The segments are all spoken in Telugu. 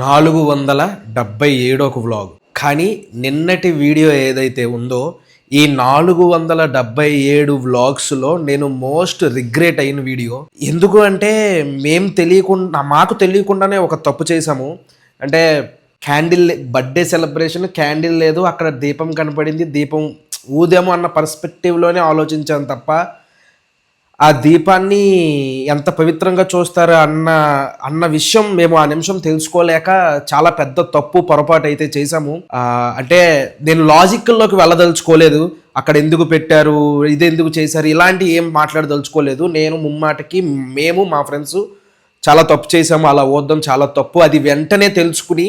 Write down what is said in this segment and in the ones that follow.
నాలుగు వందల డెబ్బై ఒక వ్లాగ్ కానీ నిన్నటి వీడియో ఏదైతే ఉందో ఈ నాలుగు వందల డెబ్బై ఏడు వ్లాగ్స్లో నేను మోస్ట్ రిగ్రెట్ అయిన వీడియో. ఎందుకు అంటే మేము తెలియకుండా మాకు తెలియకుండానే ఒక తప్పు చేసాము అంటే క్యాండిల్ బర్త్డే సెలబ్రేషన్ క్యాండిల్ లేదు అక్కడ దీపం కనపడింది దీపం ఊదేమో అన్న పర్స్పెక్టివ్లోనే ఆలోచించాను తప్ప ఆ దీపాన్ని ఎంత పవిత్రంగా చూస్తారు అన్న అన్న విషయం మేము ఆ నిమిషం తెలుసుకోలేక చాలా పెద్ద తప్పు పొరపాటు అయితే చేశాము. అంటే నేను లాజికల్లోకి వెళ్ళదలుచుకోలేదు. అక్కడ ఎందుకు పెట్టారు ఇది ఎందుకు చేశారు ఇలాంటి ఏం మాట్లాడదలుచుకోలేదు. నేను ముమ్మాటకి మేము మా ఫ్రెండ్స్ చాలా తప్పు చేసాము అలా ఓద్దాం చాలా తప్పు. అది వెంటనే తెలుసుకుని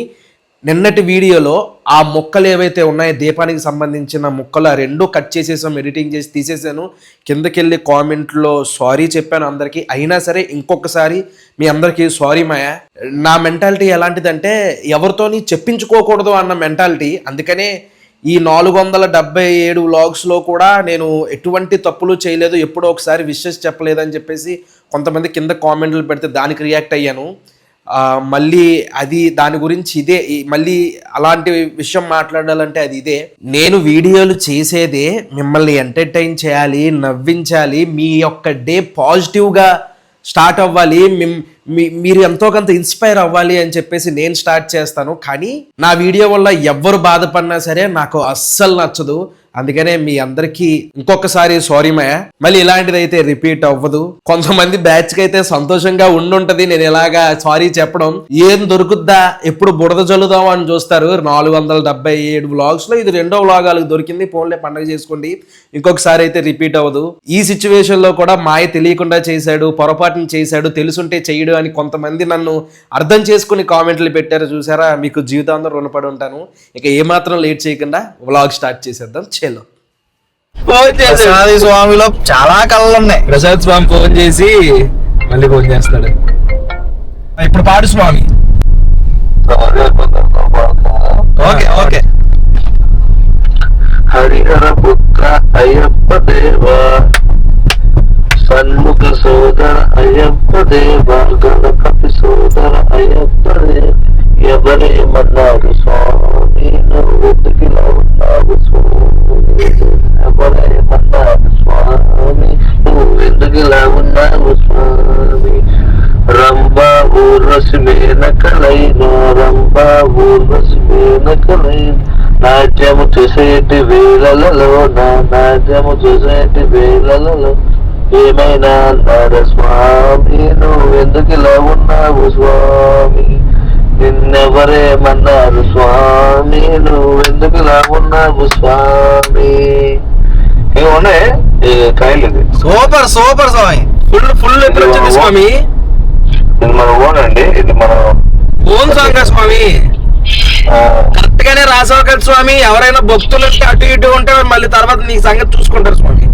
నిన్నటి వీడియోలో ఆ మొక్కలు ఏవైతే ఉన్నాయో దీపానికి సంబంధించిన మొక్కలు ఆ రెండు కట్ చేసేసాం ఎడిటింగ్ చేసి తీసేసాను. కిందకెళ్ళి కామెంట్లో సారీ చెప్పాను అందరికీ. అయినా సరే ఇంకొకసారి మీ అందరికీ సారీ మాయ. నా మెంటాలిటీ ఎలాంటిదంటే ఎవరితోని చెప్పించుకోకూడదు అన్న మెంటాలిటీ అందుకనే ఈ నాలుగు వందల డెబ్బై ఏడు వ్లాగ్స్లో కూడా నేను ఎటువంటి తప్పులు చేయలేదు. ఎప్పుడో ఒకసారి విషెస్ చెప్పలేదని చెప్పేసి కొంతమంది కింద కామెంట్లు పెడితే దానికి రియాక్ట్ అయ్యాను. మళ్ళీ అది దాని గురించి ఇదే మళ్ళీ అలాంటి విషయం మాట్లాడాలంటే అది ఇదే. నేను వీడియోలు చేసేదే మిమ్మల్ని ఎంటర్టైన్ చేయాలి నవ్వించాలి మీ యొక్క డే పాజిటివ్గా స్టార్ట్ అవ్వాలి మీరు ఎంతో కొంత ఇన్స్పైర్ అవ్వాలి అని చెప్పేసి నేను స్టార్ట్ చేస్తాను. కానీ నా వీడియో వల్ల ఎవ్వరు బాధపడినా సరే నాకు అస్సలు నచ్చదు. అందుకనే మీ అందరికీ ఇంకొకసారి సారీ మయ మళ్ళీ ఇలాంటిది అయితే రిపీట్ అవ్వదు. కొంతమంది బ్యాచ్కి అయితే సంతోషంగా ఉండుంటది. నేను ఇలాగా సారీ చెప్పడం. ఏం దొరుకుద్దా? ఎప్పుడు బుడద చల్లుదాం అని చూస్తారు. నాలుగు వందల డెబ్బై ఏడు వ్లాగ్స్లో ఇది రెండో వ్లాగ్ దొరికింది. ఫోన్లే పండగ చేసుకోండి. ఇంకొకసారి అయితే రిపీట్ అవ్వదు. ఈ సిచ్యువేషన్లో కూడా మాయ తెలియకుండా చేశాడు పొరపాటును చేశాడు తెలుసుంటే చేయడు అని కొంతమంది నన్ను అర్థం చేసుకుని కామెంట్లు పెట్టారు. చూసారా? మీకు జీవితాంతం రుణపడి ఉంటాను. ఇక ఏమాత్రం లేట్ చేయకుండా వ్లాగ్ స్టార్ట్ చేసేద్దాం. చేశాడు ప్రసాది స్వామిలో చాలా కళలు ఉన్నాయి ప్రసాద్ స్వామి ఫోన్ చేసి మళ్ళీ ఫోన్ చేస్తాడు. ఇప్పుడు పాడు స్వామి. Okay okay. హరిహర పుత్ర అయ్యప్ప దేవ. సన్ముఖ సోదర అయ్యప్ప దేవ. గణపతి సోదర అయ్యప్ప దేవ. ఎవరేమన్నారు? స్వామి నువ్వు ఉన్నావు స్వామి. ఇలా ఉన్నావు స్వామి రంభా ఊర్వశి మేనకలైన రంభా ఊర్వశి మేనకలైన నాట్యము చేసేటి వేళలలో నా నాట్యము చేసేటి వేళలలో. ఏమైనా అన్నాడు స్వామి నువ్వు ఎందుకు ఇలా ఉన్నావు స్వామి? నిన్నెవరేమన్నారు స్వామి? నువ్వు ఎందుకు ఇలా ఉన్నావు స్వామి? ఏమన్నా కాయలు ఇది. సూపర్ సూపర్ స్వామి. ఫుల్ ఫుల్ ఎప్పుడు వచ్చింది స్వామి. ఇది మన ఓన్ అండి ఇది మన ఓన్ సాంగ్ స్వామి. కరెక్ట్ గానే రాసావు కదా స్వామి. ఎవరైనా భక్తులు ఉంటే అటు ఇటు ఉంటే మళ్ళీ తర్వాత నీ సంగతి చూసుకుంటారు స్వామి.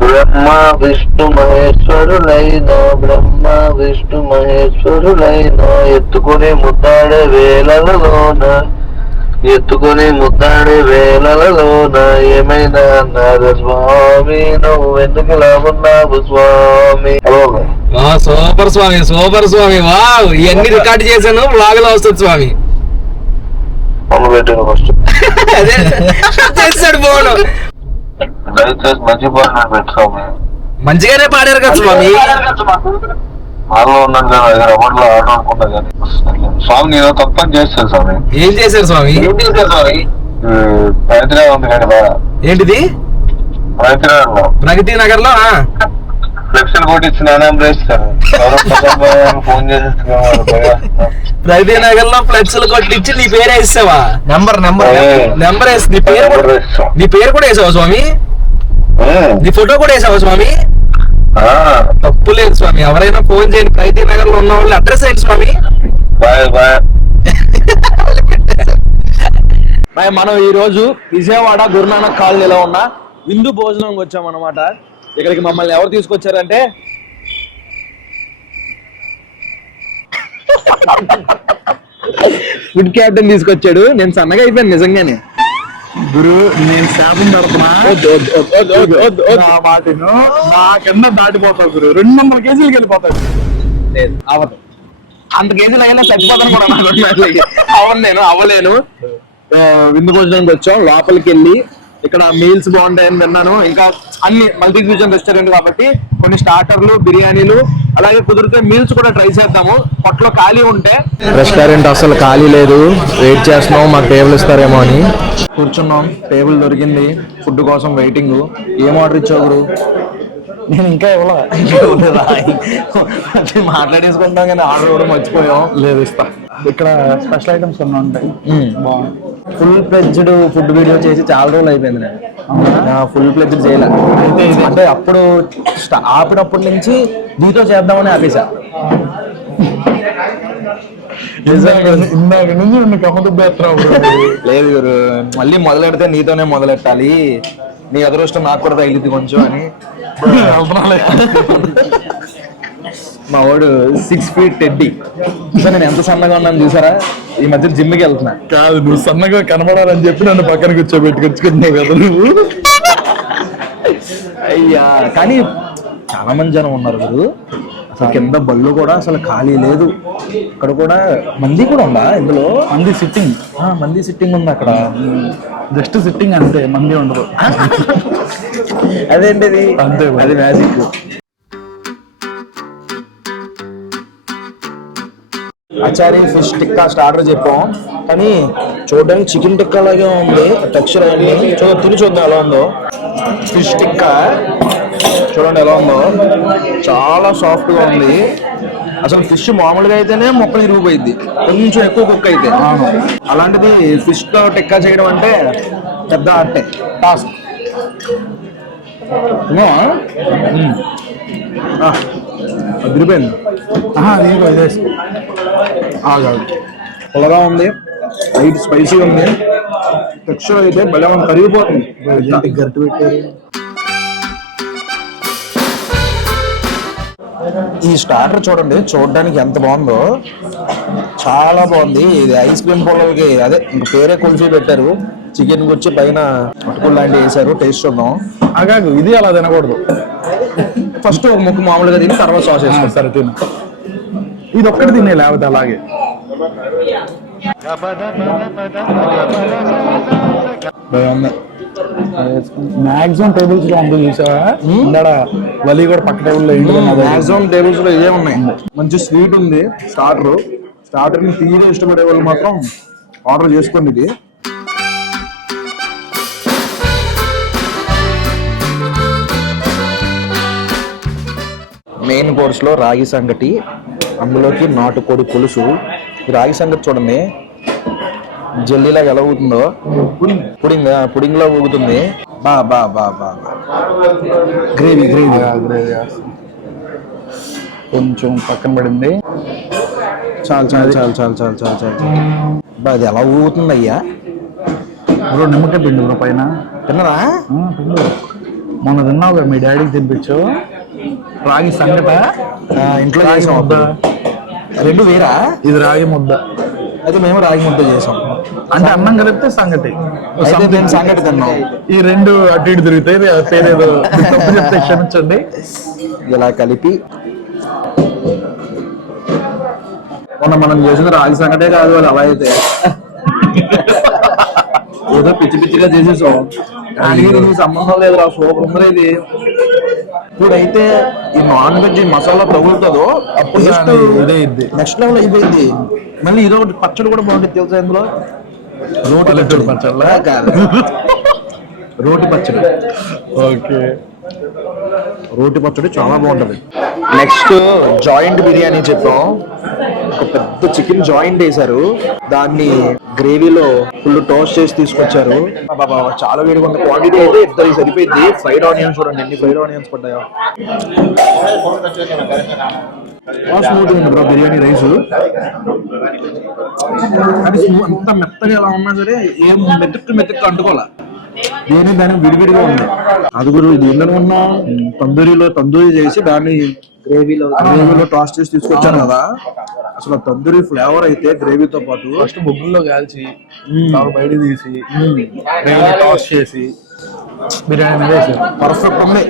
బ్రహ్మ విష్ణు మహేశ్వరులైన బ్రహ్మ విష్ణు మహేశ్వరులైన ఎత్తుకుని ముద్దాడే వేలలలోన ఎత్తుకుని ముద్దాడే వేలలలోన ఏమైనా అన్నారు స్వామి? నువ్వు ఎందుకు ఇలా ఉన్నావు స్వామి? సూపర్ స్వామి సూపర్ స్వామి. వా ఇవన్నీ రికార్డ్ చేశాను బ్లాగ్లో వస్తుంది స్వామి. అమ్మ పెట్టిన ఫస్ట్. అదే చేస్తాడు ఫోన్. దయచేసి మంచి పాటలు పెట్టు స్వామి. మంచిగానే పాడారు కదా స్వామి. ఆలో ఉన్నాను కదా రబ్బర్లో ఆట అనుకున్నా కానీ స్వామి నేను తప్పని చేస్తాను స్వామి. ఏం చేశారు స్వామి? ప్రయత్నం ఉంది కదా ఏంటిది? ప్రగతి నగర్లో ఫ్లెక్సీలు కొట్టించి ఫోన్ చేసేస్తున్నాను ప్రగతి నగర్లో ఫ్లెక్స్ కొట్టించి నీ పేరు వేసావా నెంబర్ నెంబర్ నెంబర్. వేసి నీ పేరు నీ పేరు కూడా వేసావా స్వామి? నీ ఫోటో కూడా వేసావా స్వామి? తప్పు లేదు స్వామి. ఎవరైనా ఫోన్ చేయండి. ప్రగతి నగర్లో ఉన్న వాళ్ళు అడ్రస్ ఏంటి స్వామి? Bye bye. మరి మనం ఈ రోజు విజయవాడ గురునానక్ కాలనీలో ఉన్న విందు భోజనం వచ్చాం అనమాట ఇక్కడికి మమ్మల్ని ఎవరు తీసుకొచ్చారంటే? ఫుడ్ క్యాప్టెన్ తీసుకొచ్చాడు. నేను సన్నగా అయిపోయాను నిజంగానే. గురు నేను శాపం పెడుతున్నా వద్దు. నా మాటను నా కింద దాటిపోతావు గురు? రెండు వందల కేజీలకి వెళ్ళిపోతావు లేదు అవదు. అంత కేజీలు అయినా చచ్చిపోతాను కూడా అనుకుంటున్నాను అవును నేను అవ్వలేను విందు భోజనానికి వచ్చాం. లోపలికి వెళ్ళి ఇక్కడ మీల్స్ బాగుంటాయని విన్నాను. ఇంకా అన్ని మల్టీ క్యూజన్ రెస్టారెంట్ కాబట్టి కొన్ని స్టార్టర్లు బిర్యానీలు అలాగే కుదిరితే మీల్స్ కూడా ట్రై చేద్దాము. పొట్టలో ఖాళీ ఉంటే. రెస్టారెంట్ అసలు ఖాళీ లేదు. వెయిట్ చేస్తున్నాం. మాకు టేబుల్ ఇస్తారేమో అని. కూర్చున్నాం. టేబుల్ దొరికింది. ఫుడ్ కోసం వెయిటింగ్ ఏం ఆర్డర్ ఇచ్చావు గురు? నేను ఇంకా ఇవ్వలా. మాట్లాడేసుకుంటాం కానీ ఆర్డర్ కూడా మర్చిపోయాం. లేదు ఇస్తా. ఇక్కడ స్పెషల్ ఐటమ్స్ కొన్ని ఉంటాయి. బాగుంది ఫుల్ ప్లెడ్జ్డ్ ఫుడ్ వీడియో చేసి చాలా రోజులు అయిపోయింది నేను. ఫుల్ ప్లెడ్జ్డ్ చేయలే. అంటే అప్పుడు ఆపినప్పటి నుంచి నీతో చేద్దామని ఆపేసా. ఇందాక నుంచి లేదు గురు మళ్ళీ మొదలెడితే నీతోనే మొదలెట్టాలి. నీ అదృష్టం నాకు కూడా తగిలింది కొంచెం అని. మా వాడు సిక్స్ ఫీట్ టెడ్డి సో నేను ఎంత సన్నగా ఉన్నాను చూసారా? ఈ మధ్య జిమ్కి వెళ్తున్నా. కాదు నువ్వు సన్నగా కనబడాలని చెప్పి నన్ను పక్కన కూర్చోబెట్టుకొచ్చుకుంటున్నావు కదా నువ్వు. అయ్యా కానీ చాలా మంది జనం ఉన్నారు గురు అసలు కింద బళ్ళు కూడా అసలు ఖాళీ లేదు. ఇక్కడ కూడా మంది కూడా ఉందా ఇందులో? మంది సిట్టింగ్ ఆ, మంది సిట్టింగ్ ఉంది అక్కడ. జస్ట్ సిట్టింగ్ అంతే మంది ఉండదు అదేంటిది? అంతే మరి. అది magic achari fish tikka starter చెప్పాం. కానీ చూడడానికి చికెన్ టిక్కా లాగే ఉంది టెక్స్చర్ అయ్యింది చూ తిని చూద్దాం ఎలా ఉందో. ఫిష్ టిక్కా చూడండి ఎలా ఉందో. చాలా సాఫ్ట్గా ఉంది. అసలు ఫిష్ మామూలుగా అయితేనే మొక్కలు ఇరిగిపోయింది కొంచెం ఎక్కువ కుక్ అయితే. అలాంటిది ఫిష్తో టిక్కా చేయడం అంటే పెద్ద ఆర్టే టాస్క్. అదిరిపోయింది ఆహా, ఇదిగో ఇదే. పుల్లగా ఉంది లైట్ స్పైసీ ఉంది. టెక్స్చర్ అయితే భలే ఉంది కరిగిపోతుంది. గరిటె పెట్టారు? ఈ స్టార్టర్ చూడండి చూడడానికి ఎంత బాగుందో. చాలా బాగుంది ఇది ఐస్ క్రీమ్ పొలకి అదే ఇంక పేరే కుల్ఫీ పెట్టారు. చికెన్ వచ్చి పైన అటుకులు లాంటివి వేసారు టేస్ట్ చూద్దాం. ఆగాగు ఇది అలా తినకూడదు. ఫస్ట్ ఒక ముక్కు మామూలుగా తిని తర్వాత సాస్ ఆ, వేసుకుంటాం. సరే తిను. ఇది ఒక్కటి తినే లేకపోతే అలాగే. మాక్సిమం టేబుల్స్లో ఉంది చూసావా ఇందాడ వలి కూడా పక్క టేబుల్లో మాక్సిమం టేబుల్స్లో ఇదే ఉన్నాయి మంచి స్వీట్ ఉంది స్టార్టర్ స్టార్టర్ని తీరే ఇష్టపడే వాళ్ళు మాత్రం ఆర్డర్ చేసుకోండి ఇది. మెయిన్ కోర్స్లో రాగి సంగటి అందులోకి నాటుకోడి పులుసు. రాగి సంగటి చూడండి. జల్లీలా ఎలా ఊగుతుందో. పుడింగ్. పుడింగ్ లా ఊగుతుంది. బా బా బా బా గ్రేవీ గ్రేవీ. గ్రేవీ కొంచెం పక్కన పడింది. చాలు చాలు చాలు చాలు చాలు చాలు చాలు బా అది ఎలా ఊగుతుంది అయ్యా బ్రో నిమ్మకాయ పిండి బ్రో పైన. తిన్నరా? మొన్న తిన్నావు మీ డాడీకి తినిపించు రాగి సంగట ఇంట్లో రాగి చేసాం ముద్ద. రెండు వేరా? ఇది రాగి ముద్ద. అయితే మేము రాగి ముద్ద చేసాం. అంటే అన్నం కలిపితే సంగటి. నేను సంగటి. తిన్నాం. ఈ రెండు అటు ఇటు పేరేదో తప్పు చెప్తే క్షమించండి. ఇలా కలిపి. మొన్న మనం చేసిన రాగి సంగటే కాదు వాళ్ళు అలా అయితే. ఏదో పిచ్చి పిచ్చిగా చేసేసాం. సంబంధం లేదు రా సూపర్ ఉంది ఇది. ఇప్పుడైతే ఈ నాన్ వెజ్ మసాలా తగులుతుందో. నెక్స్ట్ లెవెల్ అయిపోయింది. మళ్ళీ ఇదో ఒకటి పచ్చడి కూడా బాగుంటుంది తెలుసా ఇందులో? రోటి పచ్చడి. పచ్చళ్ళా? కాదు. రోటి పచ్చడి. ఓకే. రోటి పచ్చడి చాలా బాగుంటది. నెక్స్ట్ జాయింట్ బిర్యానీ చెప్పాం. ఒక పెద్ద చికెన్ జాయింట్ వేశారు దాన్ని గ్రేవీలో ఫుల్ టోస్ట్ చేసి తీసుకొచ్చారు. బాబా చాలా వేడిగా ఉంది. క్వాంటిటీ అయితే ఇద్దరికి సరిపోయింది. ఫ్రైడ్ ఆనియన్స్ చూడండి ఎన్ని ఫ్రైడ్ ఆనియన్స్ పడ్డాయో. స్మూత్ ఉంది బ్రో బిర్యానీ రైస్. అది అంత మెత్తగా ఎలా ఉన్నా సరే ఏం మెతుక్కు మెతుక్కు అంటుకోవాలా. దేని దానికి విడివిడిగా ఉంది. అది కూడా ఇది ఏంటనుకున్నా తందూరిలో తందూరి చేసి దాన్ని గ్రేవీలో గ్రేవీలో టాస్ట్ చేసి తీసుకొచ్చారు కదా. అసలు ఆ తందూరి ఫ్లేవర్ అయితే గ్రేవీతో పాటు ఫస్ట్ బొగ్గుల్లో కాల్చి బయట తీసి టాస్ చేసి బిర్యానీ వేసి పర్ఫెక్ట్ ఉంది.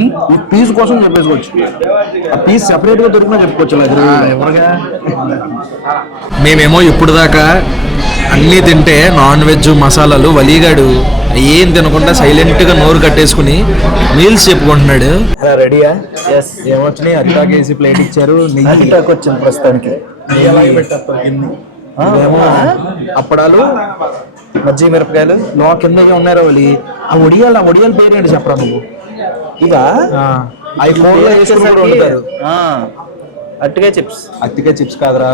ఈ పీస్ కోసం చెప్పేసుకోవచ్చు. ఆ పీస్ సెపరేట్గా దొరికినా చెప్పుకోవచ్చు. ఎవరుగా? మేమేమో ఇప్పుడు దాకా అన్నీ తింటే నాన్ వెజ్ మసాలాలు వలీగాడు ఏం తినకుండా సైలెంట్గా నోరు కట్టేసుకుని మీల్స్ చెప్పుకుంటున్నాడు. అలా రెడీయా? ఎస్ ఏమొచ్చినాయి అరిటాక్ వేసి ప్లేట్ ఇచ్చారు. అరిటాక్ వచ్చింది ప్రస్తుతానికి. అప్పడాలు మజ్జిగ మిరపకాయలు లో కింద ఉన్నారో వాళ్ళు ఆ ఒడియాలు ఆ ఒడియాల పేరు ఏంటి చెప్పరా నువ్వు? ఇక అవి వేసుకుని కూడా వండుతారు. అట్టుగా చిప్స్. అత్తికాయ చిప్స్ కాదురా.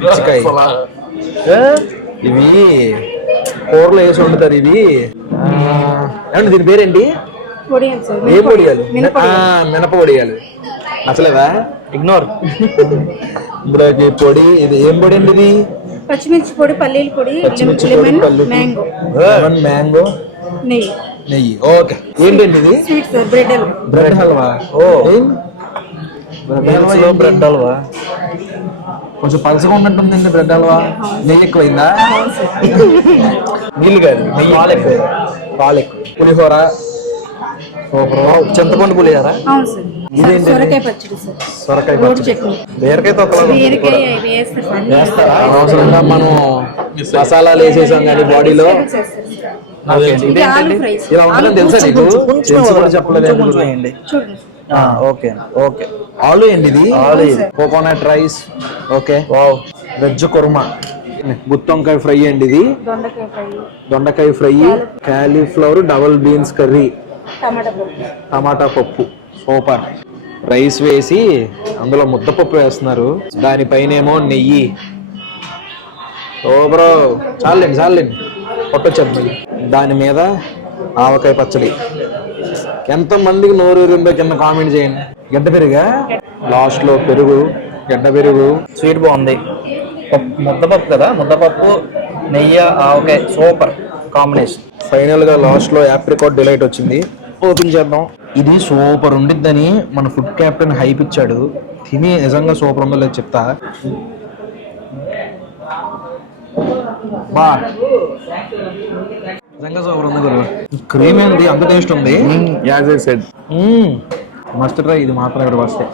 పిచ్చికాయ. ఇవి కూరలో వేసి వండుతారు ఇవి. ఏమండి దీని పేరేంటి? ఏ పొడియాలు? మినప పొడియాలు నచ్చలేదా ఇగ్నోర్. ఇప్పుడు పొడి ఇది ఏం పొడి అండి ఇది? పచ్చిమిర్చి పొడి పల్లీల పొడి పచ్చిమిర్చి పొడి, పల్లి మ్యాంగో. నెయ్యి. నెయ్యి. ఓకే. ఏంటండి ఇది? Sweet bread halwa. Bread halwa. ఓ. బ్రెడ్ హల్వా బ్రెడ్ హల్వా కొంచెం పలసగా ఉన్నట్టుందండి బ్రెడ్ హల్వా. నెయ్యి ఎక్కువైందా? నీళ్ళు కాదు నెయ్యి పాలు ఎక్కువ. పాలు ఎక్కువ. పులిహోర. సూపర్. చింతపండు పులిహోర? సొరకాయ పచ్చడి సొరకాయ పచ్చడి. బీరకాయ వేస్తారు అవసరంగా మనం మసాలాలు వేసేసాం కానీ బాడీలో. ఇలా ఉంటుందని తెలుసా నీకు? చెప్పలేదు. ఓకే. ఓకే. ఆలు ఏంటి ఇది. ఆలు coconut rice okay. Wow. Veg kurma. గుత్తొంకాయ fry అండి ఇది దొండకాయ ఫ్రై. దొండకాయ fry. Cauliflower double beans curry. టమాటా పప్పు. టమాటా పప్పు. సూపర్. రైస్ వేసి అందులో ముద్దపప్పు వేస్తున్నారు. దానిపైన ఏమో నెయ్యి. Oh bro. చాలండి చాలండి పొట్టొచ్చేది దాని మీద ఆవకాయ పచ్చడి. ఎంత మందికి నోరు ఊరిందో కింద కామెంట్ చేయండి. గడ్డ పెరుగా? లాస్ట్లో పెరుగు గడ్డ పెరుగు. స్వీట్ బాగుంది. పప్పు- ముద్దపప్పు కదా? ముద్దపప్పు నెయ్యి ఆవకాయ సూపర్ కాంబినేషన్ ఫైనల్గా లాస్ట్లో యాప్రికాట్ డిలైట్ వచ్చింది. ఓపెన్ చేద్దాం. ఇది సూపర్ ఉండిద్దని మన ఫుడ్ క్యాప్టెన్ హైప్ ఇచ్చాడు. తిని నిజంగా సూపర్ ఉందో లేదు చెప్తా. బా నిజంగా సూపర్ ఉంది గురు. క్రీమ్ ఏంటి అంత టేస్ట్ ఉంది. As I said must try ఇది మాత్రం ఇక్కడ వస్తే